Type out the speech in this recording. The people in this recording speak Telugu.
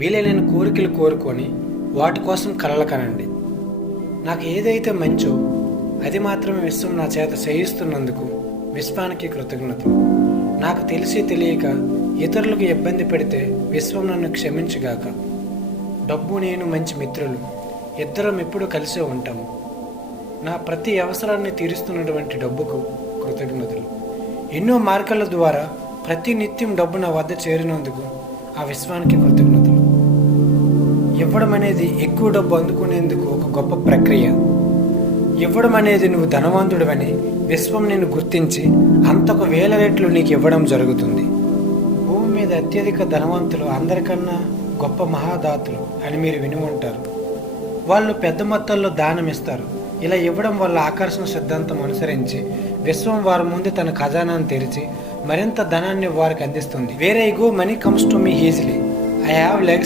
వీలైన కోరికలు కోరుకొని వాటి కోసం కలలు కనండి. నాకు ఏదైతే మంచో అది మాత్రమే విశ్వం నా చేత చేయిస్తున్నందుకు విశ్వానికి కృతజ్ఞతలు. నాకు తెలిసి తెలియక ఇతరులకు ఇబ్బంది పెడితే విశ్వం నన్ను క్షమించుగాక. డబ్బు నేను మంచి మిత్రులు, ఇద్దరం ఎప్పుడు కలిసే ఉంటాము. నా ప్రతి అవసరాన్ని తీరుస్తున్నటువంటి డబ్బుకు కృతజ్ఞతలు. ఎన్నో మార్గాల ద్వారా ప్రతి నిత్యం డబ్బు నా వద్ద చేరినందుకు ఆ విశ్వానికి కృతజ్ఞతలు. ఇవ్వడం అనేది ఎక్కువ డబ్బు అందుకునేందుకు ఒక గొప్ప ప్రక్రియ. ఇవ్వడం అనేది నువ్వు ధనవంతుడివని విశ్వం నిన్ను గుర్తించి అంతకు వేల రెట్లు నీకు ఇవ్వడం జరుగుతుంది. భూమి మీద అత్యధిక ధనవంతులు అందరికన్నా గొప్ప మహాదాతులు అని మీరు విని ఉంటారు. వాళ్ళు పెద్ద మొత్తాల్లో దానం ఇస్తారు. ఇలా ఇవ్వడం వల్ల ఆకర్షణ సిద్ధాంతం అనుసరించి విశ్వం వారి ముందు తన ఖజానాను తెరిచి మరింత ధనాన్ని వారికి అందిస్తుంది. Where I go money comes to me easily. I have legs